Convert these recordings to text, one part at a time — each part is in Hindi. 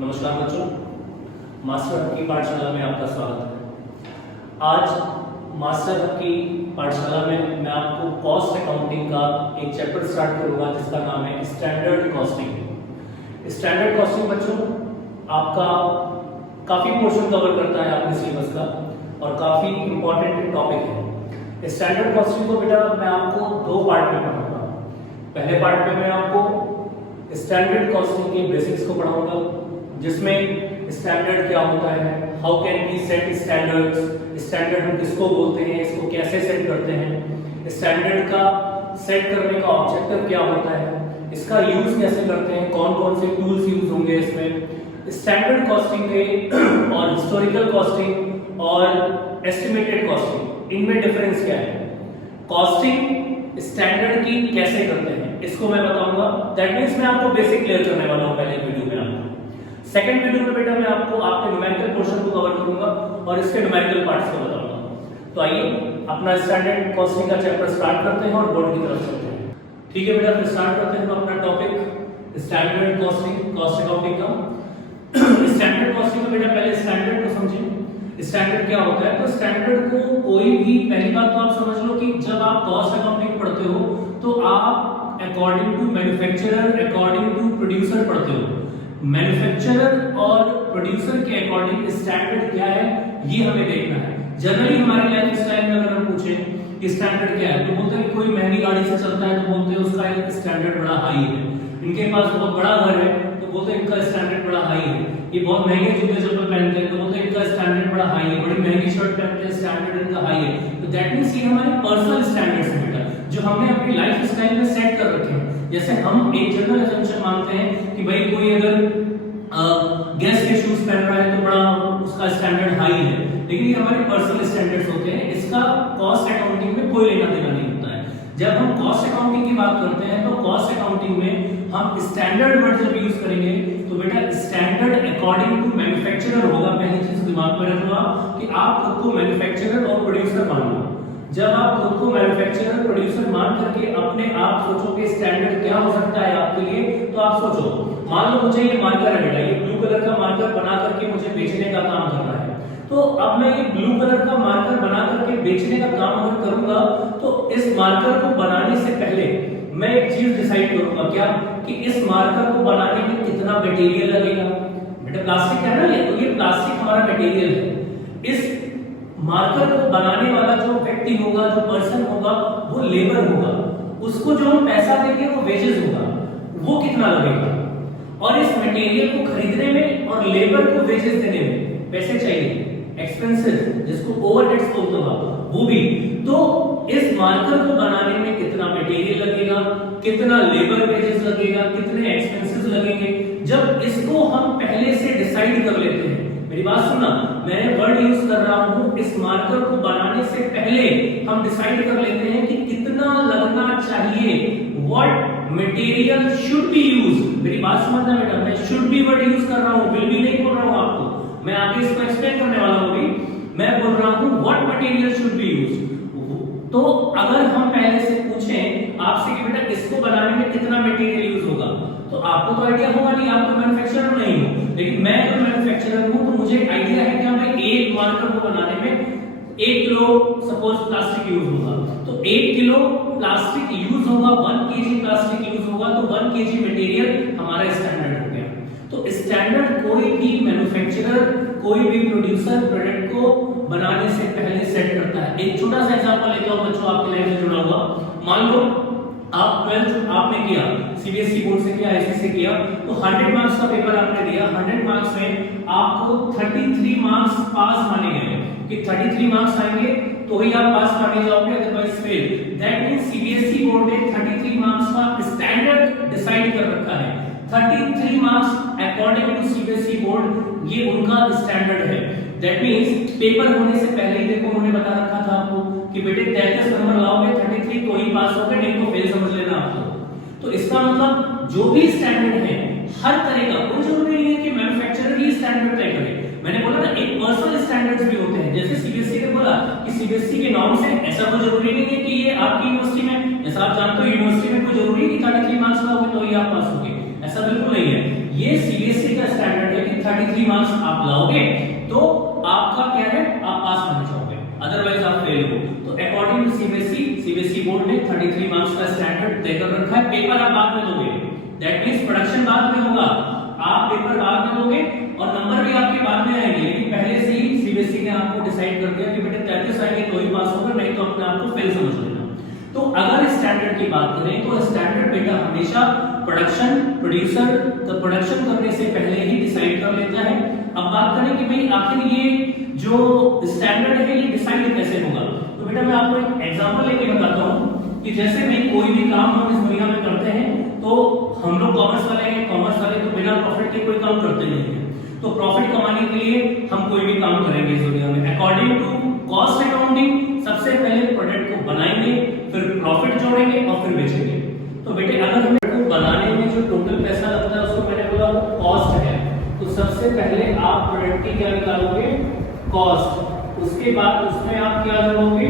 नमस्कार बच्चों, मास्टर की पाठशाला में आपका स्वागत है। आज मास्टर की पाठशाला में मैं आपको कॉस्ट अकाउंटिंग का एक चैप्टर स्टार्ट करूंगा जिसका नाम है स्टैंडर्ड कॉस्टिंग। स्टैंडर्ड कॉस्टिंग बच्चों आपका काफी पोर्शन कवर करता है आपके सिलेबस का और काफी इंपॉर्टेंट टॉपिक है। स्टैंडर्ड कॉस्टिंग को बेटा मैं आपको दो पार्ट में पढ़ाऊंगा। पहले पार्ट में मैं आपको स्टैंडर्ड कॉस्टिंग के बेसिक्स को पढ़ाऊंगा, जिसमें स्टैंडर्ड क्या होता है, how can we set standards, standard हम किसको बोलते हैं, इसको कैसे सेट करते हैं, स्टैंडर्ड का सेट करने का ऑब्जेक्टिव क्या होता है, इसका यूज कैसे करते हैं, कौन कौन से टूल्स यूज होंगे इसमें, स्टैंडर्ड कॉस्टिंग के और हिस्टोरिकल कॉस्टिंग और एस्टिमेटेड कॉस्टिंग इनमें डिफरेंस क्या है, कॉस्टिंग स्टैंडर्ड की कैसे करते हैं इसको मैं बताऊंगा। दैट मींस मैं आपको बेसिक क्लियर करने वाला हूं पहले वीडियो में। आपको सेकंड वीडियो में बेटा मैं आपको आपके न्यूमेरिकल पोर्शन को कवर करूंगा और इसके न्यूमेरिकल पार्ट्स को बताऊंगा। तो आइए अपना स्टैंडर्ड कॉस्टिंग का चैप्टर स्टार्ट करते हैं और बोर्ड की तरफ चलते हैं। ठीक है बेटा, फिर स्टार्ट करते हैं अपना topic standard costing, cost accounting का। स्टैंडर्ड कॉस्टिंग में बेटा पहले स्टैंडर्ड को समझिए। स्टैंडर्ड क्या होता है? तो स्टैंडर्ड को कोई भी, पहली बात तो आप समझ लो कि जब आप कॉस्ट अकाउंटिंग पढ़ते हो तो आप according to manufacturer, according to producer पढ़ते हो। मैन्युफैक्चरर और प्रोड्यूसर के अकॉर्डिंग स्टैंडर्ड क्या है ये हमें देखना है। जनरली हमारी लाइफ स्टाइल में अगर हम पूछें कि स्टैंडर्ड क्या है तो बोलते हैं कि कोई महंगी गाड़ी से चलता है तो बोलते हैं उसका एक स्टैंडर्ड बड़ा हाई है। इनके पास बहुत बड़ा घर है तो बोलते हैं इनका स्टैंडर्ड बड़ा हाई है। ये बहुत महंगे जूते चप्पल पहनते हैं तो बोलते हैं इनका स्टैंडर्ड बड़ा हाई है। बड़ी महंगी शर्ट पहनते हैं, स्टैंडर्ड इनका हाई है। तो दैट मींस ये हमारे पर्सनल स्टैंडर्ड्स हैं बेटा, जो हमने अपनी लाइफ स्टाइल में सेट कर रखे हैं। जैसे हम एक जनरल असम्पशन मानते हैं कि भाई कोई अगर गैस के शूज पहन रहा है तो बड़ा उसका स्टैंडर्ड हाई है, लेकिन ये हमारे पर्सनल स्टैंडर्ड्स होते हैं। इसका कॉस्ट अकाउंटिंग में कोई लेना देना नहीं होता है। जब हम कॉस्ट अकाउंटिंग की बात करते हैं तो कॉस्ट अकाउंटिंग में हम स्टैंडर्ड वर्ड जब यूज करेंगे तो बेटा स्टैंडर्ड अकॉर्डिंग टू मैन्युफैक्चरर होगा। पहली चीज दिमाग में रखना कि आप खुद को मैन्युफैक्चरर और प्रोड्यूसर मान लो। जब आप खुद को मैन्युफैक्चरर प्रोड्यूसर मान करके अपने आप सोचो कि स्टैंडर्ड क्या हो सकता है आपके लिए, तो आप सोचो मान लो मुझे ये मार्कर है बेटा, ये ब्लू कलर का मार्कर बना करके मुझे बेचने का काम करना है। तो अब मैं ये ब्लू कलर का मार्कर बना करके बेचने का काम अगर करूंगा तो इस मार्कर को बनाने से पहले मैं एक चीज डिसाइड करूंगा, क्या कि इस मार्कर को बनाने में कितना मटेरियल लगेगा। बेटा प्लास्टिक है ना ये, तो ये प्लास्टिक हमारा मटेरियल है। इस मार्कर को बनाने वाला जो व्यक्ति होगा, जो पर्सन होगा, वो लेबर होगा। उसको जो हम पैसा देंगे वो वेजेस होगा, वो कितना लगेगा। और इस मटेरियल को खरीदने में और लेबर को वेजेस देने में पैसे चाहिए, एक्सपेंसेस जिसको ओवरहेड्स बोलते हैं वो भी। तो इस मार्कर को बनाने में कितना मटेरियल लगेगा, कितना लेबर वेजेस लगेगा, कितने एक्सपेंसेस लगेंगे, जब इसको हम पहले से डिसाइड कर लेते हैं। मेरी बात सुनना, मैं वर्ड यूज कर रहा हूं, इस मार्कर को बनाने से पहले हम डिसाइड कर लेते हैं कि कितना लगना चाहिए, what material should be used. मेरी बात समझना बेटा, मैं शुड बी वर्ड यूज कर रहा हूं, विल बी नहीं बोल रहा हूं आपको। मैं आगे इसको एक्सप्लेन करने वाला हूं। मैं बोल रहा हूं what material should be used. तो अगर हम पहले से पूछें आपसे कि बेटा इसको बनाने में कितना मटेरियल यूज होगा, तो आपको तो आइडिया होगा नहीं, आप तो मैन्युफैक्चरर नहीं हो। लेकिन मैं तो मैन्युफैक्चरर हूं, तो मुझे आइडिया है कि हमें एक मार्कर को बनाने में 1 किलो सपोज प्लास्टिक यूज होगा। तो 1 किलो प्लास्टिक यूज होगा, 1 केजी प्लास्टिक यूज होगा, तो 1 केजी मटेरियल हमारा स्टैंडर्ड हो गया। तो स्टैंडर्ड कोई भी मैन्युफैक्चरर, कोई भी प्रोड्यूसर प्रोडक्ट को बनाने से पहले सेट करता है। एक छोटा सा एग्जांपल लेता हूं बच्चों आपके लाइफ से जुड़ा हुआ। मान लो आप 12th आपने किया, सीबीएसई बोर्ड से किया, आईसीएसई से किया, तो 100 मार्क्स का पेपर आपने दिया। 100 मार्क्स में आपको 33 मार्क्स पास माने गए कि 33 मार्क्स आएंगे तो ही आप पास माने जाओगे, otherwise fail. That means CBSE board ने 33 मार्क्स का स्टैंडर्ड डिसाइड कर रखा है। 33 marks according to CBSE board ये उनका स्टैंडर्ड है। दैट मींस पेपर होने से पहले ही देखो उन्होंने बता रखा था आपको कि बेटे 33 नंबर लाओगे 33 तो ही पास होगे, नहीं तो फेल समझ लेना आपको। तो इसका मतलब जो भी स्टैंडर्ड है हर तरह का, कोई जरूरी नहीं है कि मैन्युफैक्चरर ही स्टैंडर्ड तय करे। मैंने बोला ना एक पर्सनल स्टैंडर्ड्स भी होते हैं। जैसे सीबीएसई ने बोला कि सीबीएसई के नॉर्म्स है, ऐसा कोई जरूरी नहीं है कि ये आपकी यूनिवर्सिटी में, जैसा आप जानते हो यूनिवर्सिटी में कोई जरूरी नहीं कि 33 मार्क्स लाओगे तो ही आप पास होगे, ऐसा बिल्कुल नहीं है। ये सीबीएसई का स्टैंडर्ड है कि 33 मार्क्स आप लाओगे तो आपका क्या है, आप पास होना चाहोगे, अदरवाइज आप फेल हो। तो अकॉर्डिंग टू सीबीएसई बोर्ड ने 33 मार्क्स का स्टैंडर्ड देकर रखा है। पेपर आप बाद में दोगे, दैट मींस प्रोडक्शन बाद में होगा, आप पेपर बाद में दोगे और नंबर भी आपके बाद में आएंगे, लेकिन पहले से ही सीबीएसई ने आपको डिसाइड कर दिया कि बेटे 33 आएंगे तो ही पास होगा, नहीं तो अपने आप को फेल समझ लेना। तो अगर स्टैंडर्ड की बात करें तो स्टैंडर्ड बेटा हमेशा प्रोड्यूसर तो प्रोडक्शन करने से पहले ही डिसाइड कर लेता है। अब बात करें कि भाई आखिर ये जो स्टैंडर्ड है ये डिसाइड कैसे होगा, तो बेटा मैं आपको एक एग्जांपल लेके बताता हूँ कि जैसे भाई कोई भी काम हम इस दुनिया में करते हैं तो हम लोग कॉमर्स वाले हैं, कॉमर्स वाले तो बिना प्रॉफिट के कोई काम करते नहीं है। तो प्रॉफिट कमाने के लिए हम कोई भी काम करेंगे इस दुनिया में। अकॉर्डिंग टू कॉस्ट अकाउंटिंग सबसे पहले प्रोडक्ट को बनाएंगे, फिर प्रॉफिट जोड़ेंगे और फिर बेचेंगे। तो बेटे अगर हमें को बनाने में जो टोटल पैसा लगता है उसको मैंने बोला वो कॉस्ट है, तो सबसे पहले आप प्रोडक्ट की क्या निकालोगे, कॉस्ट, उसके बाद उसमें आप क्या जोड़ोगे,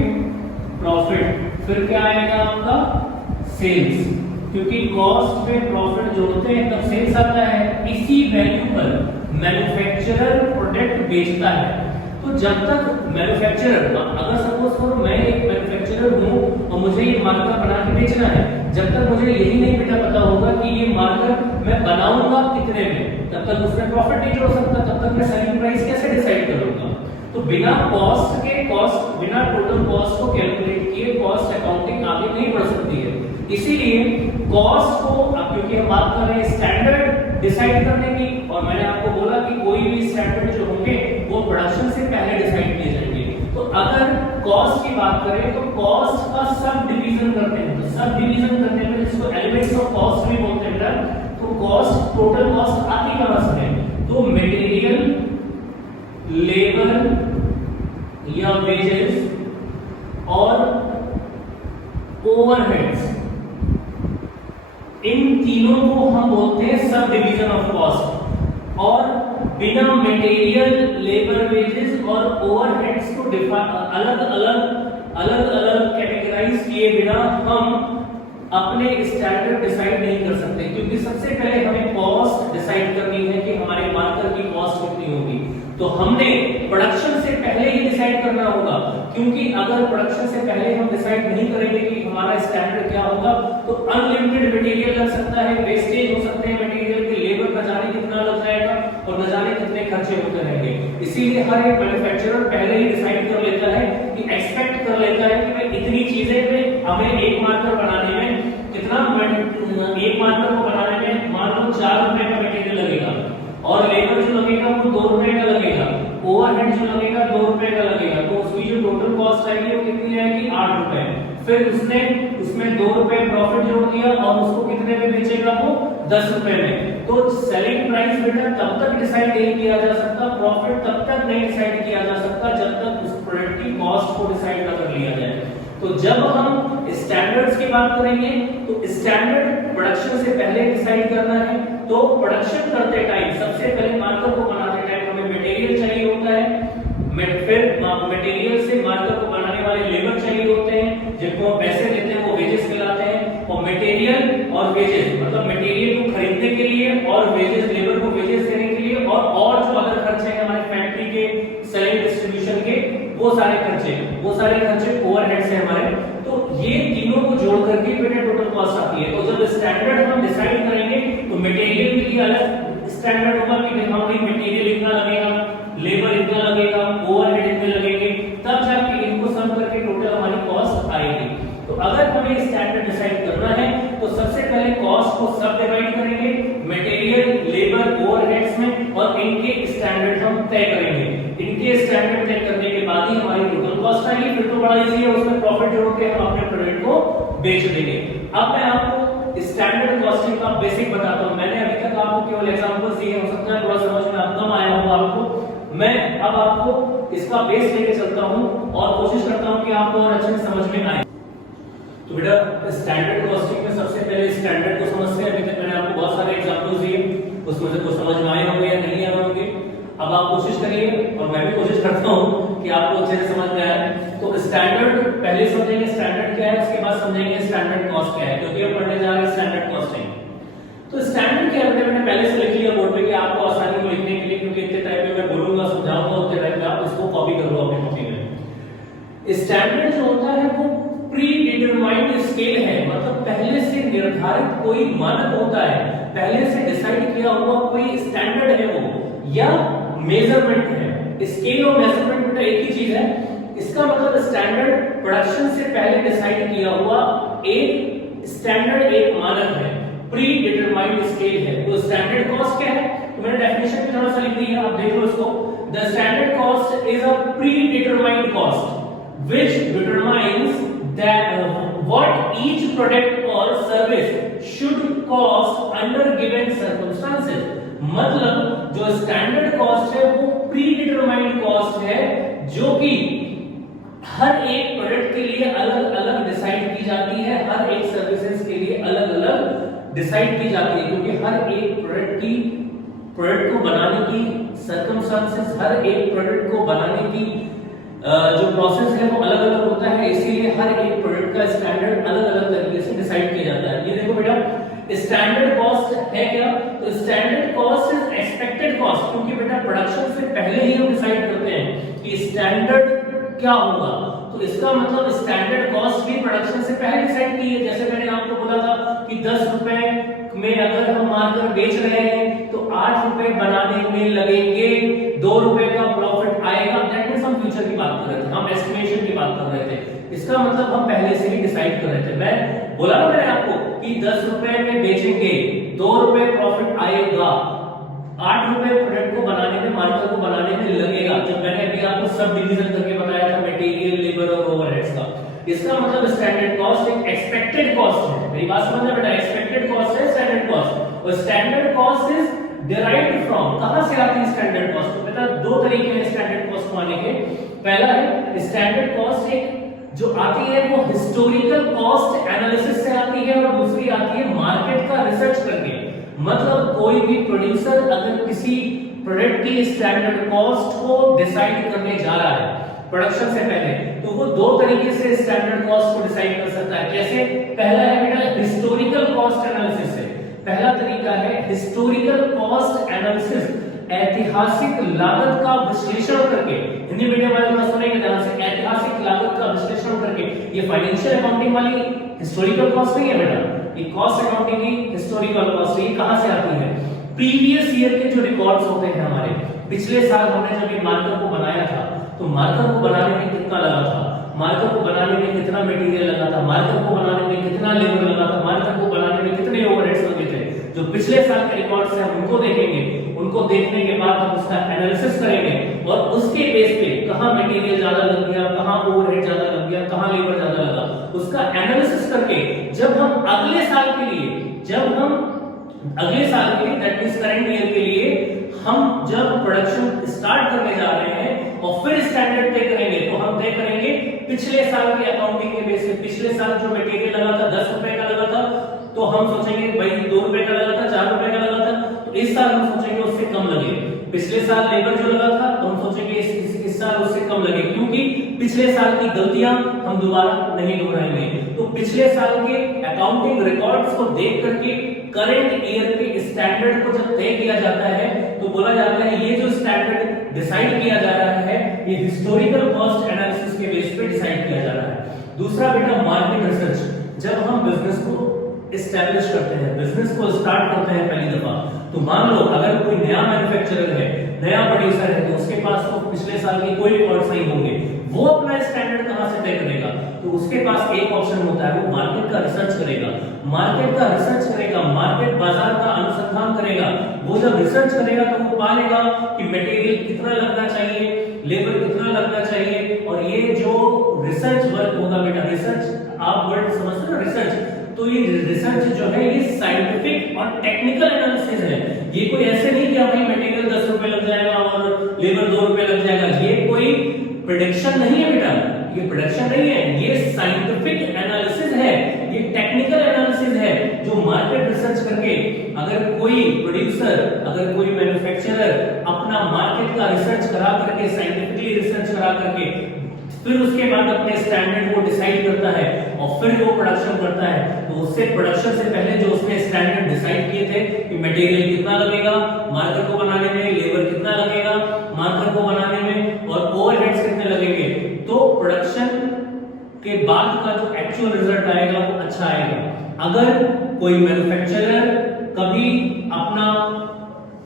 प्रॉफिट, फिर क्या आएगा आपका सेल्स, क्योंकि कॉस्ट में प्रॉफिट जोड़ते हैं तब सेल्स आता है। इसी वैल्यू पर मैन्युफैक्चरर प्रोडक्ट बेचता है। तो जब तक मैन्युफैक्चरर, अगर सपोज करो मैं एक मैन्युफैक्चरर हूं और मुझे ये मार्कर बना के बेचना है, जब तक मुझे यही नहीं बेटा पता होगा कि ये मार्कर मैं बनाऊंगा कितने में, तब तक उसमें प्रॉफिट नहीं जोड़ सकता, तब तक मैं सेलिंग प्राइस कैसे डिसाइड करूंगा। तो बिना कॉस्ट के बिना टोटल कॉस्ट को कैलकुलेट किए कॉस्ट अकाउंटिंग आगे नहीं बढ़ सकती है। इसीलिए कॉस्ट को, अब क्योंकि हम बात कर रहे हैं स्टैंडर्ड डिसाइड करने की, और मैंने आपको बोला कि कोई भी स्टैंडर्ड जो होंगे वो प्रोडक्शन से पहले डिसाइड किए जाएंगे। तो अगर कॉस्ट की बात करें तो कॉस्ट का सब डिवीजन करते हैं, तो सब डिवीजन करने में जिसको एलिमेंट्स ऑफ कॉस्ट भी बोलते हैं, तो कॉस्ट टोटल कॉस्ट आती कहां से है, तो मटेरियल, लेबर या वेजेस और ओवरहेड्स, इन तीनों को हम बोलते हैं सब डिवीजन ऑफ कॉस्ट। और बिना मटेरियल, लेबर, वेजेस और ओवरहेड्स को अलग अलग कैटेगराइज किए बिना हम अपने स्टैंडर्ड डिसाइड नहीं कर सकते, क्योंकि सबसे पहले हमें कॉस्ट डिसाइड करनी है कि हमारे मार्कर की कॉस्ट कितनी होगी। तो हमने प्रोडक्शन से पहले ही डिसाइड करना होगा, क्योंकि अगर प्रोडक्शन से पहले हम डिसाइड नहीं करेंगे कि हमारा स्टैंडर्ड क्या होगा तो अनलिमिटेड मटेरियल लग सकता है, वेस्टेज हो सकते हैं मटेरियल के, लेबर का जाने कितना लग जाएगा और न जाने कितने खर्चे होते रहेंगे। इसीलिए हर एक मैन्युफैक्चरर पहले ही डिसाइड कर लेता है कि एक्सपेक्ट कर लेता है कि भाई इतनी चीजें में हमें एक मार्कर बनाने में कितना, एक मार्कर को बनाने में मान लो 4 रुपए का मटेरियल लगेगा और लेबर जो लगेगा वो 2 रुपए का लगेगा, ओवरहेड जो लगेगा 2 रुपए का लगेगा, तो उसकी जो टोटल कॉस्ट आएगी वो कितनी आएगी, 8 रुपए। फिर उसने उसमें 2 रुपए प्रॉफिट जोड़ दिया और उसको कितने में बेचेगा, वो 10 रुपए में। तो सेलिंग प्राइस बेटा तब तक डिसाइड नहीं किया जा सकता, प्रॉफिट तब तक नहीं डिसाइड किया जा सकता जब तक उस प्रोडक्ट की कॉस्ट को डिसाइड न कर लिया जाए। तो जब हम स्टैंडर्ड्स की बात करेंगे तो स्टैंडर्ड प्रोडक्शन से पहले डिसाइड करना है। तो प्रोडक्शन करते टाइम सबसे पहले मार्कर को बनाते टाइम हमें मटेरियल चाहिए होता है, फिर मटेरियल से मार्कर को बनाने वाले लेबर चाहिए होते हैं, जिनको हम पैसे देते हैं वो वेजेस कहलाते हैं। और मटेरियल और वेजेस मतलब मटेरियल को खरीदने के लिए और वेजेस, लेबर को वेजेस देने के लिए और जो अदर खर्चे हैं हमारे फैक्ट्री के, सेलिंग डिस्ट्रीब्यूशन के, वो सारे खर्चे ओवरहेड्स हैं हमारे। तो ये तीनों को जोड़ करके बेटा टोटल कॉस्ट आती है। तो जब स्टैंडर्ड हम डिसाइड करेंगे तो मटेरियल के लिए अलग स्टैंडर्ड होगा कि हम मटेरियल इतना लगेगा, लेबर इतना लगेगा, ओवरहेड इतने लगेंगे, तब जाके इनको सम करके टोटल हमारी कॉस्ट आएगी। तो अगर हमें स्टैंडर्ड डिसाइड करना है तो सबसे पहले कॉस्ट को सब डिवाइड करेंगे मटेरियल, लेबर, ओवरहेड्स में, और इनके स्टैंडर्ड हम तय करेंगे। इनके स्टैंडर्ड तय करने के बाद ही हमारी टोटल कॉस्ट आएगी। फिर तो बड़ा इजी है, उसमें प्रॉफिट जोड़ के हम अपने प्रोडक्ट को बेच देंगे। अब मैं आपको स्टैंडर्ड कॉस्टिंग का बेसिक बताता हूं। मैंने अभी तक आपको केवल एग्जांपल्स दिए, हो सकता है थोड़ा समझ में कम आया हो आपको। मैं अब आपको इसका बेस लेके चलता हूं और कोशिश करता हूं कि आपको और अच्छे से समझ में आए। तो बेटा स्टैंडर्ड कॉस्टिंग में सबसे पहले स्टैंडर्ड को समझते हैं। अभी तक मैंने आपको बहुत सारे एग्जांपल्स दिए, उसमें से कुछ समझ में आए होंगे या नहीं आए होंगे। अब आप कोशिश करिए और मैं भी कोशिश करता हूं कि आपको अच्छे से समझ में आए। तो स्टैंडर्ड पहले समझेंगे स्टैंडर्ड क्या है, उसके बाद समझेंगे स्टैंडर्ड कॉस्ट क्या है, क्योंकि हम पढ़ने जा रहे हैं स्टैंडर्ड कॉस्टिंग। तो स्टैंडर्ड क्या है, मैंने पहले से लिख लिया बोर्ड पे कि आपको आसानी हो लिखने के लिए, क्योंकि स्टैंडर्ड जो होता है वो प्री डिटरमाइंड स्केल है, मतलब पहले से निर्धारित कोई मानक होता है, पहले से डिसाइड किया हुआ कोई स्टैंडर्ड है वो, या मेजरमेंट है। स्केल और मेजरमेंट बेटा एक ही चीज है। इसका मतलब स्टैंडर्ड प्रोडक्शन से पहले डिसाइड किया हुआ एक स्टैंडर्ड, एक मानक है, प्री डिटरमाइंड स्केल है। तो स्टैंडर्ड कॉस्ट क्या है, तो मैंने डेफिनेशन भी थोड़ा सा लिख दी है, आप देख लो इसको। The standard cost is a pre determined cost which determines that what each product or service should cost under given circumstances। मतलब जो स्टैंडर्ड कॉस्ट है वो प्री डिटरमाइंड कॉस्ट है, जो कि हर एक प्रोडक्ट के लिए अलग अलग डिसाइड की जाती है, हर एक सर्विसेज के लिए अलग अलग डिसाइड की जाती है, क्योंकि हर एक प्रोडक्ट को बनाने की सर्कमस्टांसेस, हर एक प्रोडक्ट को बनाने की जो प्रोसेस है वो अलग अलग होता है, इसीलिए हर एक प्रोडक्ट का स्टैंडर्ड अलग अलग तरीके से डिसाइड किया जाता है। ये देखो बेटा, स्टैंडर्ड कॉस्ट है क्या, तो standard cost is expected cost, क्योंकि बेटा प्रोडक्शन से पहले ही हम डिसाइड करते हैं कि स्टैंडर्ड क्या होगा, तो इसका मतलब स्टैंडर्ड कॉस्ट भी प्रोडक्शन से पहले डिसाइड की है। जैसे मैंने आपको बोला था कि 10 रुपए में अगर हम मार्कर बेच रहे हैं तो 8 रुपए बनाने में लगेंगे, 2 रुपए का प्रॉफिट आएगा। दैट मींस हम फ्यूचर की बात कर रहे थे, हम एस्टिमेशन की बात कर रहे थे। इसका मतलब हम पहले से ही डिसाइड कर रहे थे। मैं बोला ना मैंने आपको कि 10 रुपए में बेचेंगे, 2 रुपए प्रॉफिट आएगा, 8 रुपए प्रोडक्ट को बनाने में, मार्कर को बनाने में लगेगा। जब मैंने अभी आपको सब डिवीजन करके बताया था मटेरियल, लेबर और ओवरहेड्स का, इसका मतलब स्टैंडर्ड कॉस्ट एक एक्सपेक्टेड कॉस्ट है। मेरी बात समझ में बेटा, एक्सपेक्टेड कॉस्ट है स्टैंडर्ड कॉस्ट, और standard cost is derived from, कहां से आती है स्टैंडर्ड कॉस्ट? तो बेटा दो तरीके हैं स्टैंडर्ड कॉस्ट को आने के। पहला है स्टैंडर्ड कॉस्ट एक जो आती है वो हिस्टोरिकल कॉस्ट एनालिसिस से आती है, और दूसरी आती है मार्केट का रिसर्च करके। मतलब कोई भी प्रोड्यूसर अगर किसी प्रोडक्ट की स्टैंडर्ड कॉस्ट को डिसाइड करने जा रहा है प्रोडक्शन से पहले, तो वो दो तरीके से स्टैंडर्ड कॉस्ट को डिसाइड कर सकता है। कैसे? पहला है बेटा हिस्टोरिकल कॉस्ट एनालिसिस से। पहला तरीका है हिस्टोरिकल कॉस्ट एनालिसिस, ऐतिहासिक लागत का विश्लेषण करके। हिंदी मीडियम वाले थोड़ा सुनेंगे ध्यान से, ऐतिहासिक लागत का विश्लेषण करके। ये फाइनेंशियल अकाउंटिंग वाली हिस्टोरिकल कॉस्ट नहीं है बेटा, ये कॉस्ट अकाउंटिंग की हिस्टोरिकल कॉस्ट है। ये कहां से आती है? प्रीवियस ईयर के जो रिकॉर्ड्स होते हैं हमारे, पिछले साल हमने जब ये मार्कर को बनाया था तो मार्कर को बनाने में कितना लगा था, मार्कर को बनाने में कितना मटेरियल लगा था, मार्कर को बनाने में कितना लेबर लगा था, मार्कर को बनाने में कितने ओवरहेड्स लगे थे, जो पिछले साल के रिकॉर्ड्स हैं हम उनको देखेंगे। उनको देखने के बाद हम उसका एनालिसिस करेंगे और उसके बेस पे कहां मटेरियल ज्यादा लग गया, कहां ओवरहेड ज्यादा लग गया, कहां लेबर ज्यादा लगा, उसका एनालिसिस करके जब हम अगले साल के लिए दैट मींस करंट ईयर के लिए हम जब प्रोडक्शन स्टार्ट करने जा रहे हैं और फिर स्टैंडर्ड तय करेंगे, तो हम तय करेंगे पिछले साल के अकाउंटिंग के बेस पे। पिछले साल जो मटेरियल लगा था 10 रुपए का लगा था, तो हम सोचेंगे भाई 2 रुपए का लगा था, 4 रुपए का लगा था, तो इस साल हम सोचेंगे उससे कम लगे। पिछले साल लेबर जो लगा था तो हम सोचेंगे इस साल उससे कम लगे, क्योंकि पिछले साल की गलतियां हम दोबारा नहीं दोहराएंगे। तो पिछले साल के अकाउंटिंग रिकॉर्ड्स को देख करके करंट ईयर के स्टैंडर्ड को जब तय किया जाता है तो बोला जाता है ये जो स्टैंडर्ड डिसाइड किया जा रहा है ये हिस्टोरिकल कॉस्ट एनालिसिस के बेस पे डिसाइड किया जा रहा है। दूसरा बेटा मार्केट रिसर्च। जब हम बिजनेस को एस्टैब्लिश करते हैं, बिजनेस को स्टार्ट करते हैं पहली दफा, तो मान लो अगर कोई नया मैन्युफैक्चरर है, नया प्रोड्यूसर है, तो उसके पास तो पिछले साल के कोई रिकॉर्ड्स नहीं होंगे, वो अपना स्टैंडर्ड कहां से तय करेगा? तो उसके पास एक ऑप्शन होता है, वो मार्केट का रिसर्च करेगा। मार्केट का रिसर्च करेगा, मार्केट बाजार का अनुसंधान करेगा। वो जब रिसर्च करेगा तो वो पाएगा कि मटेरियल कितना लगना चाहिए, लेबर कितना लगना चाहिए, और ये जो रिसर्च वर्क होगा बेटा, रिसर्च आप वर्ड समझते हो ना, रिसर्च, तो ये रिसर्च जो है ये साइंटिफिक और टेक्निकल एनालिसिस है। ये कोई ऐसे नहीं कि भाई मटेरियल 10 रुपए लग जाएगा और लेबर 2 रुपए लग जाएगा, ये कोई प्रेडिक्शन नहीं है बेटा, ये प्रेडिक्शन नहीं है, ये साइंटिफिक एनालिसिस है, ये टेक्निकल एनालिसिस है, जो मार्केट रिसर्च करके अगर कोई प्रोड्यूसर, अगर कोई मैन्युफैक्चरर अपना मार्केट का रिसर्च करा करके, साइंटिफिकली रिसर्च करा करके फिर उसके बाद अपने स्टैंडर्ड को डिसाइड करता है और फिर वो प्रोडक्शन करता है, तो उससे प्रोडक्शन से पहले जो उसने स्टैंडर्ड डिसाइड किए थे कि मटेरियल कितना लगेगा मार्कर को बनाने में, लेबर कितना लगेगा मार्कर को बनाने में, और ओवरहेड्स कितने लगेंगे, तो प्रोडक्शन अगर कोई मैन्युफैक्चरर कभी अपना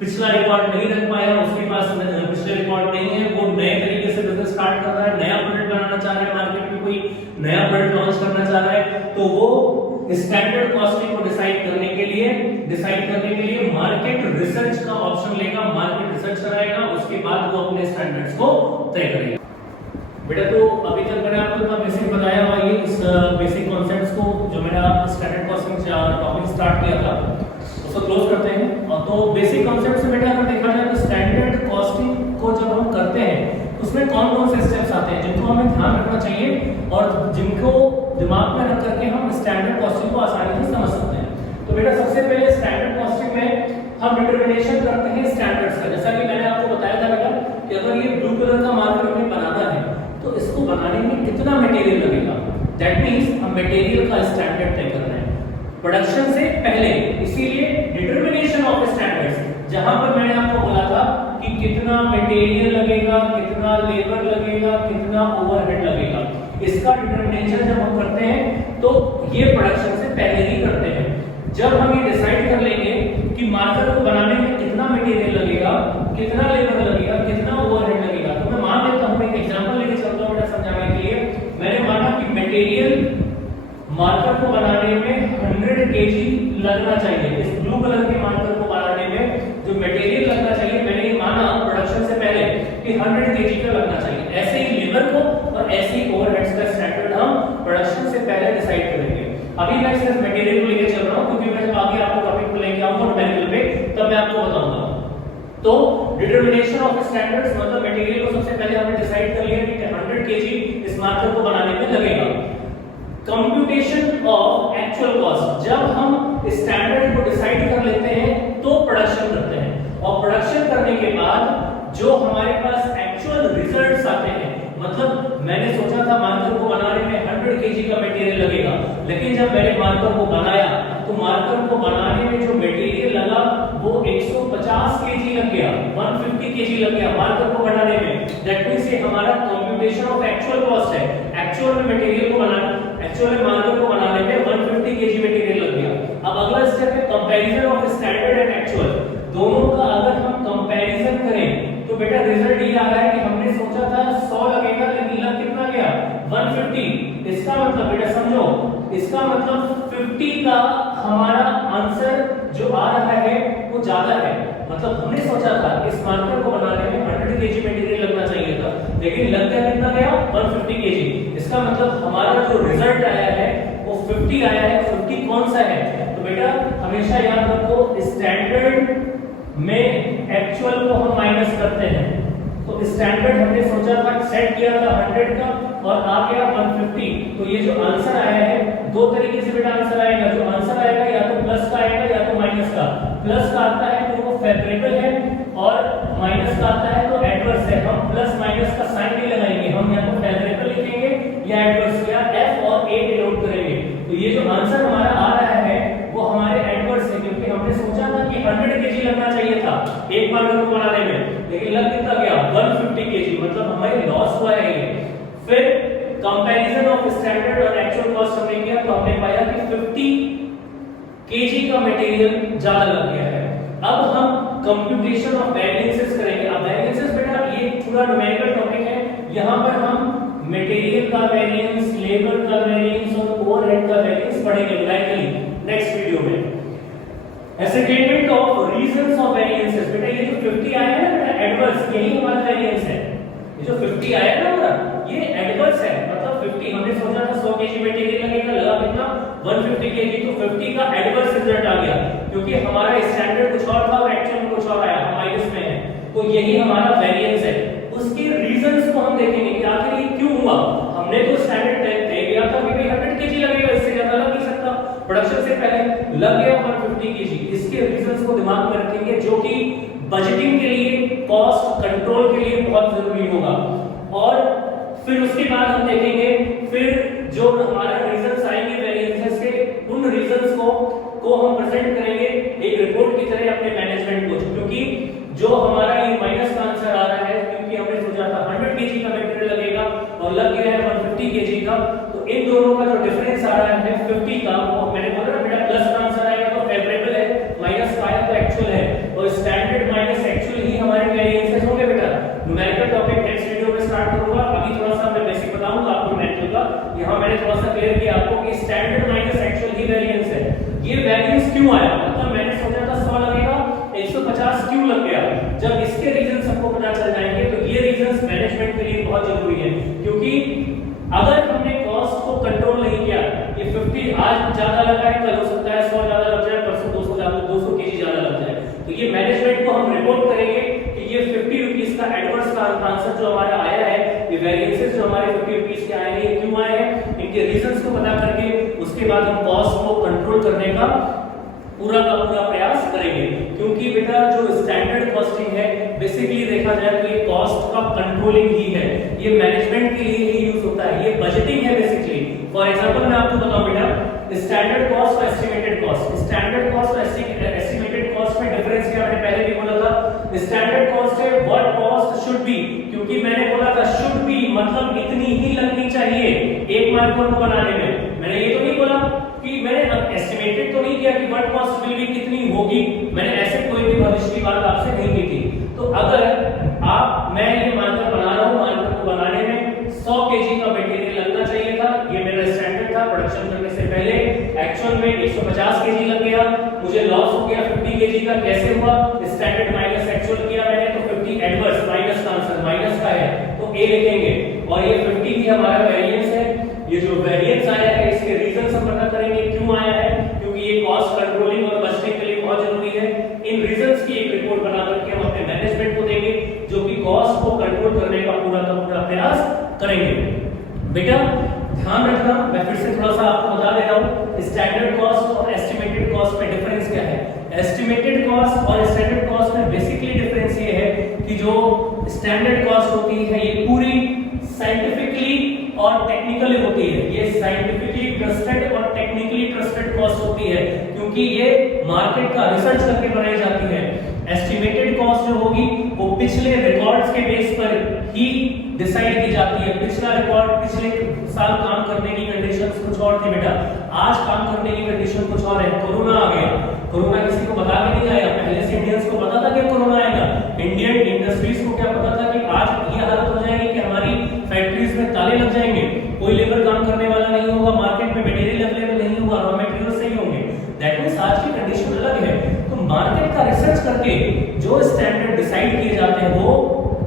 पिछला रिकॉर्ड नहीं रख पाया, उसके पास पिछले रिकॉर्ड नहीं है, वो नए तरीके से बिजनेस स्टार्ट कर रहा है, नया प्रोडक्ट बनाना चाह रहा है, मार्केट में कोई नया प्रोडक्ट लॉन्च करना चाह रहा है, तो वो स्टैंडर्ड कॉस्टिंग को डिसाइड करने के लिए मार्केट रिसर्च का ऑप्शन लेगा, मार्केट रिसर्च कराएगा, उसके बाद वो अपने स्टैंडर्ड्स को तय करेगा। बेटा तो अभी तक मैंने आपको इतना बेसिक बताया हुआ, ये इस बेसिक कॉन्सेप्ट्स को जो मैंने स्टैंडर्ड कॉस्टिंग से टॉपिक स्टार्ट किया था उसको क्लोज करते हैं। और तो बेसिक कॉन्सेप्ट से बेटा अगर देखा जाए तो स्टैंडर्ड कॉस्टिंग को जब हम करते हैं उसमें कौन कौन से स्टेप्स आते हैं जिनको हमें ध्यान रखना चाहिए और जिनको दिमाग में रख करके हम स्टैंडर्ड कॉस्टिंग को आसानी से समझ सकते हैं। तो बेटा सबसे पहले स्टैंडर्ड कॉस्टिंग में हम डिटरमिनेशन करते हैं स्टैंडर्ड्स का। जैसा कि मैंने आपको बताया था बेटा कि अगर ये ब्लू कलर का मार्कर हमें बनाना है तो इसको बनाने में कितना मटेरियल लगेगा, दैट मींस हम मटेरियल का स्टैंडर्ड तय कर रहे हैं प्रोडक्शन से पहले। इसीलिए डिटरमिनेशन ऑफ स्टैंडर्ड्स, जहां पर मैंने आपको बोला था कि कितना मटेरियल लगेगा, कितना लेबर लगेगा, कितना ओवरहेड लगेगा, इसका डिटरमिनेशन जब हम करते हैं तो ये प्रोडक्शन से पहले ही करते हैं। जब हम ये डिसाइड कर लेंगे कि मार्कर को बनाने में कितना मटेरियल लगेगा, कितना लेबर लगेगा, कितना ओवरहेड लगेगा, तो मैं मान लेता हूं, एक एग्जांपल लेके चलता हूं बेटा समझाने के लिए। मैंने माना कि मटेरियल मार्कर को बनाने में 100 केजी लगना चाहिए। इस ब्लू कलर के मार्कर को बनाने में जो मटेरियल लगना चाहिए, मैंने ये माना प्रोडक्शन से पहले कि 100 केजी का लगना चाहिए। ऐसे ही लेबर को और ऐसे ही ओवरहेड्स का स्टैंडर्ड हम प्रोडक्शन से पहले डिसाइड करेंगे। अभी मैं सिर्फ मटेरियल को लेके चल रहा हूं क्योंकि मैं जब आगे आपको टॉपिक को लेके आऊंगा मैटेरियल पे तब मैं आपको बताऊंगा। तो डिटरमिनेशन ऑफ स्टैंडर्ड्स मतलब मटेरियल को सबसे पहले हमने डिसाइड कर लिया कि 100 केजी इस मार्कर को बनाने में लगेगा। कंप्यूटेशन ऑफ एक्चुअल कॉस्ट, जब हम स्टैंडर्ड को डिसाइड कर लेते हैं तो प्रोडक्शन करते हैं और प्रोडक्शन करने के बाद जो हमारे पास एक्चुअल रिजल्ट्स आते हैं, मतलब मैंने सोचा था मार्कर को बनाने में 100 केजी का मटेरियल लगेगा, लेकिन जब मैंने मार्कर को बनाया तो मार्कर को बनाने में जो मटेरियल लगा वो 150 केजी लग गया, 150 केजी लग गया मार्कर को बनाने में। दैट मींस ये हमारा कंप्यूटेशन ऑफ एक्चुअल कॉस्ट है। एक्चुअल में मटेरियल को बनाना, एक्चुअल में मार्कर को बनाने में 150 केजी मटेरियल लग गया। अब अगला स्टेप है comparison of standard and actual. दोनों का अगर हम कंपैरिजन करें तो बेटा रिजल्ट ये आ रहा है कि हमने सोचा था 100 लगेगा लेकिन लग कितना गया 150। इसका मतलब बेटा समझो, इसका मतलब 50 का हमारा आंसर जो आ रहा है वो ज्यादा है। मतलब हमने सोचा था इस मार्कर को बनाने में 100 केजी मटेरियल लगना चाहिए था, लेकिन लग गया कितना गया 150 केजी। इसका मतलब हमारा जो रिजल्ट आया है वो 50 आया है। 50 कौन सा है? तो बेटा हमेशा याद रखो स्टैंडर्ड में एक्चुअल को हम माइनस करते हैं। तो स्टैंडर्ड हमने सोचा था सेट किया था 100 का और आ गया 150। तो ये जो आंसर आया है दो तरीके से बेटा आंसर आएगा। जो आंसर आएगा या तो प्लस का आएगा या तो माइनस का। प्लस का आता है तो वो फेवरेबल है और माइनस का आता है तो एडवर्स है। हम प्लस माइनस का साइन नहीं लगाएंगे, हम या तो फेवरेबल लिखेंगे या एडवर्स, या एफ और ए डिनोट करेंगे। तो ये जो आंसर हमारा आ रहा है वो हमारे एडवर्स है, क्योंकि हमने सोचा था कि 100 केजी लगना चाहिए था एक मार्कर को बनाने में, लेकिन लग कितना गया 150 केजी। मतलब हमें लॉस हुआ है ये। फिर कंपैरिजन ऑफ स्टैंडर्ड और एक्चुअल कॉस्ट हमने किया तो हमने पाया कि 50 केजी का मटेरियल ज्यादा लग गया है। अब हम कंप्यूटेशन ऑफ वेरिएंसेस करेंगे। अब वेरिएंसेस बेटा ये पूरा न्यूमेरिकल टॉपिक है, यहां पर हम मटेरियल का वेरिएंस, लेबर का वेरिएंस और ओवरहेड का वेरिएंस पढ़ेंगे न्यूमेरिकली नेक्स्ट वीडियो में। एसेटमेंट ऑफ रीजंस ऑफ वेरिएंसेस, बेटा ये जो 50 आया है ना बेटा एडवर्स, यही हमारा वेरिएंस है। ये जो 50 आया ना हमारा ये एडवर्स है। मतलब 50 हमने सोचा था 100 केजी मटेरियल लगेगा, लगा कितना 150 केजी। तो 50 का एडवर्स रिजल्ट आ गया क्योंकि हमारा स्टैंडर्ड कुछ और था और एक्चुअल में कुछ और आया, माइनस में है। तो यही हमारा वेरिएंस है। उसके रीजंस को हम देखेंगे कि आखिर ये क्यों हुआ। हमने तो स्टैंडर्ड तय किया था कि भाई 100 केजी लगेगा, इससे ज्यादा लग नहीं सकता। प्रोडक्शन से पहले लग गया 150 केजी। इसके रीजंस को दिमाग में रखेंगे जो कि बजटिंग के लिए, कॉस्ट कंट्रोल के लिए बहुत जरूरी होगा। और फिर उसके बाद हम देखेंगे फिर जो हमारा रीजंस आएंगे वेरिएंसेस के, उन रीजंस को हम प्रेजेंट करेंगे एक रिपोर्ट की तरह अपने मैनेजमेंट को। क्योंकि जो हमारा ये माइनस का आंसर आ रहा है क्योंकि हमने सोचा था 100 केजी का मटेरियल लगेगा और लग गया है 150 केजी का, तो इन दोनों का जो डिफरेंस आ रहा है 50 का, वो मैंने बोला कि स्टैंडर्ड माइनस एक्चुअल ही वेरिएंस है। ये वेरिएंस क्यों आया, मतलब मैंने सोचा था 100 लगेगा, 150 क्यों लग गया। जब इसके रीजन सबको पता चल जाएंगे तो ये रीजंस मैनेजमेंट के लिए बहुत जरूरी है, क्योंकि अगर हमने कॉस्ट को कंट्रोल नहीं किया, ये 50 आज ज्यादा लगा है, कल हो सकता है 100 ज्यादा लग जाए, परसों 200 केजी ज्यादा लग जाए, तो ये मैनेजमेंट को हम रिपोर्ट करेंगे कि ये 50 रुपीस का एडवर्स का आंसर जो हमारा आया है, ये वेरिएंसेस जो हमारे 50 रुपीस के आए हैं, ये क्यों आए हैं, इनके रीजंस को पता करके उसके बाद हम कॉस्ट को कंट्रोल करने का पूरा का पूरा प्रयास करेंगे। क्योंकि बेटा जो स्टैंडर्ड कॉस्टिंग है बेसिकली देखा जाए तो ये कॉस्ट का कंट्रोलिंग ही है, ये मैनेजमेंट के लिए ही यूज होता है, ये बजटिंग है बेसिकली। फॉर एग्जांपल मैं आपको बताऊं बेटा, स्टैंडर्ड कॉस्ट और एस्टिमेटेड कॉस्ट, स्टैंडर्ड कॉस्ट और एस्टिमेटेड कॉस्ट में डिफरेंस क्या, मैंने पहले भी बोला था। स्टैंडर्ड कॉस्ट है व्हाट कॉस्ट शुड बी, क्योंकि मैंने बोला था शुड बी मतलब इतनी ही लगनी चाहिए एक मार्कर को बनाने में। मैंने ये तो नहीं बोला कि मैंने एस्टिमेटेड तो नहीं किया कि व्हाट कॉस्ट विल बी कितनी होगी, मैंने ऐसे कोई भी भविष्य की बात आपसे नहीं की थी। तो अगर मैं ये मार्कर बना रहा हूं, मार्कर को बनाने में 100 केजी का मटेरियल लगना चाहिए था, ये मेरा स्टैंडर्ड था, प्रोडक्शन करने से पहले एक्चुअल में 150 केजी लग गया, मुझे लॉस हो गया 50 केजी का। कैसे हुआ, स्टैंडर्ड माइनस एक्चुअल किया मैंने, तो 50 एडवर्स माइनस का आंसर माइनस का है तो ए लिखेंगे, और ये 50 भी हमारा वेरिएंस है। ये जो वेरिएंस आया है इसके रीजंस हम पता करेंगे क्यों आया है, क्योंकि ये कॉस्ट कंट्रोलिंग और बचने के लिए बहुत जरूरी है। इन रीजंस की एक रिपोर्ट बना करके हम अपने मैनेजमेंट को देंगे, जो कि कॉस्ट को कंट्रोल करने का पूरा प्रयास करेंगे। बेटा ध्यान रखना, मैं फिर से थोड़ा सा आपको बता दे रहा हूं, स्टैंडर्ड कॉस्ट और एस्टिमेटेड कॉस्ट में डिफरेंस क्या है। एस्टिमेटेड कॉस्ट और स्टैंडर्ड कॉस्ट में बेसिकली डिफरेंस ये है कि जो स्टैंडर्ड कॉस्ट होती है ये पूरी साइंटिफिकली और टेक्निकली होती है, ये साइंटिफिकली ट्रस्टेड और टेक्निकली ट्रस्टेड कॉस्ट होती है, क्योंकि ये मार्केट का रिसर्च करके बनाई जाती है। एस्टिमेटेड कॉस्ट जो होगी वो पिछले रिकॉर्ड्स के बेस पर ही डिसाइड की जाती है। पिछला रिकॉर्ड, पिछले साल काम करने की कंडीशंस कुछ और थी बेटा, आज काम करने की कंडीशन कुछ और है। कोरोना आ गया, कोरोना किसी को बता के नहीं आया, पहले से इंडियंस को पता था कि कोरोना आएगा। इंडियन इंडस्ट्रीज को क्या पता था कि आज ये हालत हो जाएगी कि हमारी फैक्ट्रीज में ताले लग जाएंगे, कोई लेबर काम करने वाला नहीं होगा, मार्केट में मटेरियल अवेलेबल नहीं होगा, रॉ मटेरियल सही होंगे। दैट मींस आज की कंडीशन अलग है। तो मार्केट का रिसर्च करके जो स्टैंडर्ड डिसाइड किए जाते हैं वो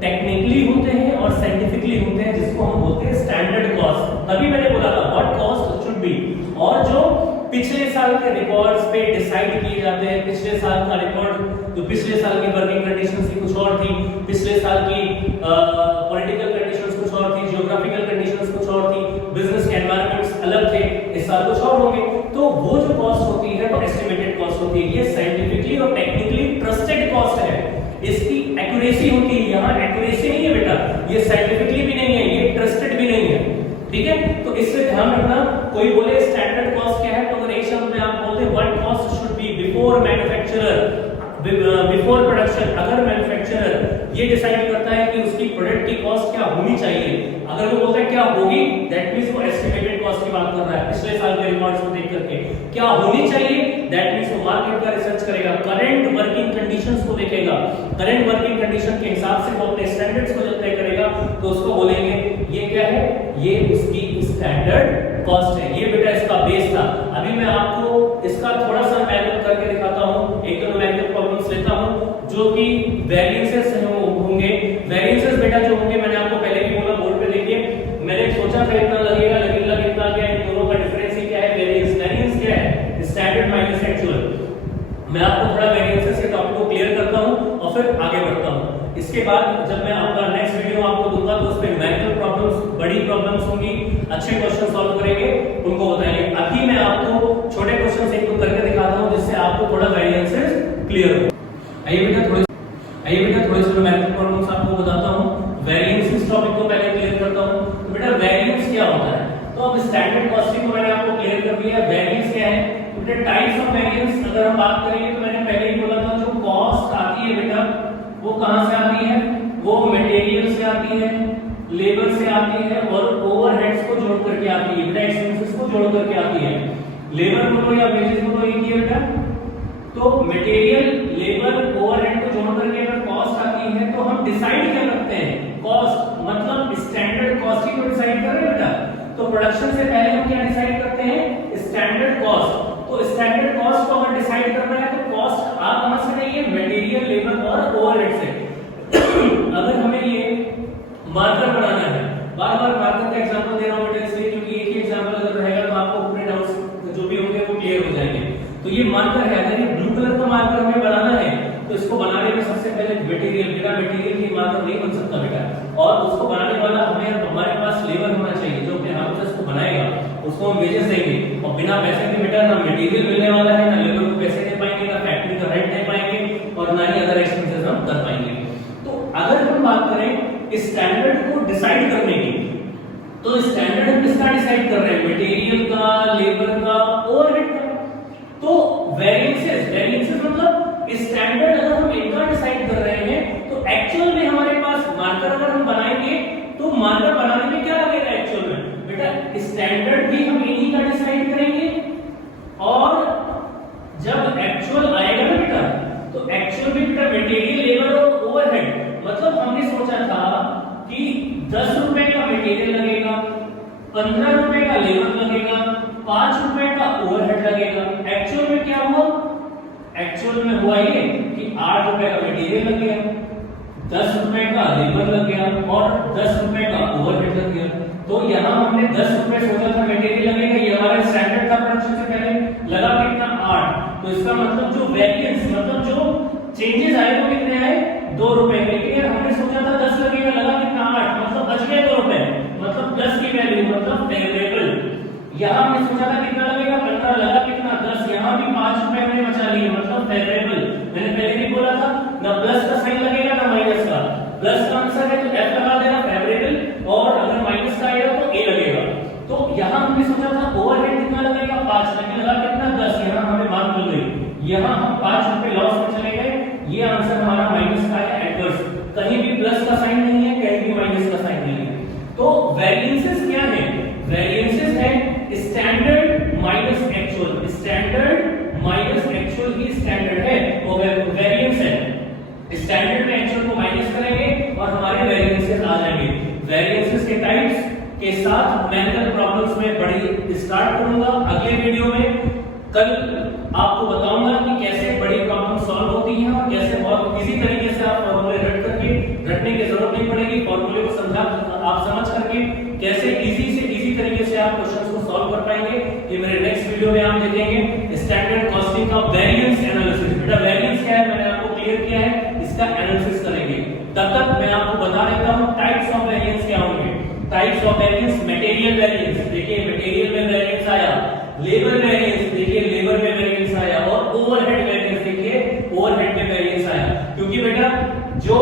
टेक्निकली होते हैं और साइंटिफिकली होते हैं, जिसको हम बोलते हैं स्टैंडर्ड कॉस्ट। तभी मैंने बोला था व्हाट कॉस्ट शुड बी, और जो पिछले साल के रिकॉर्ड्स पे डिसाइड किए जाते हैं। पिछले साल का रिकॉर्ड, जो पिछले साल की वर्किंग कंडीशंस थी कुछ और थी, पिछले साल की पॉलिटिकल कंडीशंस कुछ और थी, जियोग्राफिकल कंडीशंस कुछ और थी, बिजनेस के एनवायरनमेंट्स अलग थे, इस साल कुछ और होंगे। तो वो जो कॉस्ट होती है वो एस्टिमेटेड कॉस्ट होती है, ये साइंटिफिकली और टेक्निकली ट्रस्टेड कॉस्ट है, इसकी एक्यूरेसी होती है। यहाँ एक्यूरेसी नहीं है बेटा, ये साइंटिफिकली भी नहीं है, ये ट्रस्टेड भी नहीं है, ठीक है। तो इससे ध्यान रखना, कोई बोले स्टैंडर्ड कॉस्ट क्या है, तो अगर एक शब्द में आप बोलते what cost should be before manufacturer, before production, अगर मैन्युफैक्चरर ये डिसाइड करता है कि उसकी प्रोडक्ट की कॉस्ट क्या होनी चाहिए, अगर वो बोलता है क्या होगी, दैट मींस वो एस्टिमेटेड कॉस्ट की बात कर रहा है। पिछले साल के रिकॉर्ड्स को देख करके क्या होनी चाहिए, दैट मींस वो मार्केट का रिसर्च करेगा, करंट वर्किंग कंडीशंस को देखेगा, करंट वर्किंग कंडीशन के हिसाब से वो अपने स्टैंडर्ड्स को जब तय करेगा तो उसको बोलेंगे ये क्या है, ये उसकी स्टैंडर्ड कॉस्ट है। ये बेटा इसका बेस था। अभी मैं आपको इसका थोड़ा सा मैनुअल करके दिखाता हूं, एक तो मैनुअल प्रॉब्लम्स लेता हूं जो कि वेरिएंसेस होंगे। वेरिएंसेस बेटा जो होंगे मैंने आपको पहले भी बोला, बोर्ड पे देखिए, मैंने सोचा था इतना लगेगा लेकिन लग इतना गया। इन दोनों का डिफरेंस ही क्या है, वेरिएंस। वेरिएंस क्या है, स्टैंडर्ड माइनस एक्चुअल। मैं आपको थोड़ा वेरिएंसेस के टॉपिक को क्लियर करता हूं और फिर आगे बढ़ता हूं। इसके बाद जब मैं आपका नेक्स्ट वीडियो आपको दूंगा तो उसमें न्यूमेरिकल प्रॉब्लम्स, बड़ी प्रॉब्लम्स होंगी, अच्छे क्वेश्चन सॉल्व करेंगे, उनको बताएंगे। अभी मैं आपको छोटे क्वेश्चंस एक दो करके दिखाता हूं जिससे आपको थोड़ा वेरिएंसेस क्लियर हो। आइए बेटा थोड़े से न्यूमेरिकल प्रॉब्लम्स आपको बताता हूं। वेरिएंसेस टॉपिक को पहले क्लियर करता हूं। तो बेटा वेरिएंस क्या होता है, तो अब स्टैंडर्ड कॉस्टिंग को मैंने आपको क्लियर कर दिया। वेरिएंस क्या है, बेटा टाइप्स ऑफ वेरिएंस अगर हम बात करेंगे तो मैंने पहले ही बोला था, जो कॉस्ट आती है बेटा वो कहां से आती है, वो मटेरियल से आती है, लेबर से आती है और ओवरहेड्स को जोड़ करके आती है, बेटा एक्सपेंसेस को जोड़ करके आती है। लेबर बोलो या वेजेस बोलो, एक ही है बेटा। तो मटेरियल, लेबर, ओवरहेड को जोड़ करके अगर कॉस्ट आती है तो हम डिसाइड क्या करते हैं, कॉस्ट मतलब स्टैंडर्ड कॉस्ट ही तो डिसाइड कर रहे हैं बेटा। तो प्रोडक्शन से पहले हम क्या डिसाइड करते हैं, स्टैंडर्ड कॉस्ट, तो स्टैंडर्ड कॉस्ट को अगर डिसाइड करना है तो कॉस्ट आप कहां से लेंगे, मटेरियल, लेबर और ओवरहेड से। अगर हमें ये मार्कर बनाना है, बार बार मार्कर का एग्जांपल दे रहा हूं बेटा इसलिए क्योंकि एक ही एग्जांपल अगर रहेगा तो आपको पूरे डाउट्स जो भी होंगे वो क्लियर हो जाएंगे। तो ये मार्कर है, अगर ये ब्लू कलर का मार्कर हमें बनाना है तो इसको बनाने में सबसे पहले मटेरियल, बिना मटेरियल के मार्कर नहीं बन सकता बेटा, और उसको बनाने वाला हमारे पास लेबर होना चाहिए जो अपने हाथों से इसको बनाएगा, उसको हम वेजेस देंगे, और बिना पैसे के बेटा ना मटेरियल मिलने वाला है, ना लेबर को पैसे दे पाएंगे, ना फैक्ट्री का रेंट दे पाएंगे, और ना ही अदर एक्सपेंसेस हम कर पाएंगे। तो अगर हम बात करें स्टैंडर्ड को डिसाइड करने की, तो स्टैंडर्ड हम किसका डिसाइड कर रहे हैं, मटेरियल का, लेबर का, ओवरहेड का। तो वेरिएंसेस मतलब स्टैंडर्ड अगर हम इनका डिसाइड कर रहे हैं तो एक्चुअल में हमारे पास मार्कर अगर हम बनाएंगे तो मार्कर बनाने में क्या लगेगा एक्चुअल में बेटा, स्टैंडर्ड भी हम इन्हीं का डिसाइड करेंगे, और जब एक्चुअल आएगा ना बेटा तो एक्चुअल में बेटा मटेरियल, लेबर और ओवरहेड, मतलब हमने सोचा था कि 10 रुपए का मटेरियल लगेगा, 15 रुपए का लेबर लगेगा, 5 रुपए का ओवरहेड लगेगा। एक्चुअल में क्या हुआ, एक्चुअल में हुआ ये कि 8 रुपए का मटेरियल लग गया, 10 रुपए का लेबर लग गया और 10 रुपए का ओवरहेड लग गया। तो यहाँ हमने 10 रुपए सोचा था मटेरियल लगेगा, ये हमारा स्टैंडर्ड था प्रोडक्शन से पहले, लगा कितना 8, तो इसका मतलब जो वेरिएंस मतलब जो चेंजेस आए वो कितने आए, 2 रुपए। लेकिन हमने सोचा था 10 लगेगा, लगा कितना 8, मतलब बच गए 2 रुपए, मतलब प्लस की वैल्यू मतलब फेवरेबल। यहाँ हमने सोचा था कितना लगेगा 15, लगा कितना 10, यहाँ भी 5 रुपए हमने बचा लिए मतलब फेवरेबल। मैंने पहले भी बोला था ना प्लस का साइन लगेगा ना माइनस का, प्लस का आंसर है तो F लगा देना फेवरेबल, और अगर माइनस का आएगा तो A लगेगा। तो यहाँ हमने सोचा था ओवरहेड कितना लगेगा 5, लेकिन लगा कितना 10, यहाँ हमें बात मिल गई, यहाँ हम 5 रुपए लॉस में चले गए, ये आंसर हमारा माइनस का है एडवर्स, कहीं भी प्लस का साइन नहीं है, कहीं भी माइनस का साइन नहीं है। तो वेरिएंसेस क्या है, वेरिएंसेस है standard minus actual, standard minus actual ही स्टैंडर्ड है, वो वेरिएंस है। स्टैंडर्ड में एक्चुअल को माइनस करेंगे और हमारे वेरिएंसेस आ जाएंगे। वेरिएंसेस के टाइप्स के साथ मैथमेटिकल प्रॉब्लम्स में बड़ी स्टार्ट करूंगा अगले वीडियो में। कल आपको बताऊंगा कि कैसे बड़ी प्रॉब्लम सॉल्व होती हैं और कैसे बहुत इजी तरीके से आप फॉर्मूले रटने की जरूरत नहीं पड़ेगी, फॉर्मूले को आप समझ करके कैसे इजी तरीके से आप क्वेश्चंस को सॉल्व कर पाएंगे। ये मेरे नेक्स्ट वीडियो में आप देखेंगे स्टैंडर्ड कॉस्टिंग का वेरिएंस एनालिसिस। बेटा वेरिएंस क्या है मैंने आपको क्लियर किया है, इसका एनालिसिस करेंगे। तब तक मैं आपको बता देता हूं टाइप्स ऑफ वेरिएंस क्या होंगे। Types of variance, material variance, देखिए मटेरियल में वेरिएंस आया, लेबर वेरिएंस, देखिए लेबर में वेरिएंस आया, और ओवरहेड वेरिएंस, देखिए ओवरहेड में वेरिएंस आया। क्योंकि बेटा जो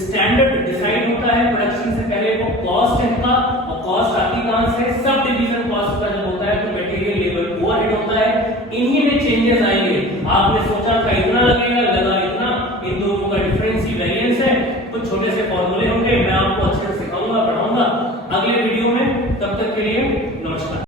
स्टैंडर्ड डिसाइड होता है प्रोडक्शन से पहले वो कॉस्ट है का, और कॉस्ट आती कहां से, सब डिवीजन कॉस्ट का जब होता है तो मटेरियल, लेबर, ओवरहेड होता है, इन्हीं में चेंजेस आएंगे। आपने सोचा था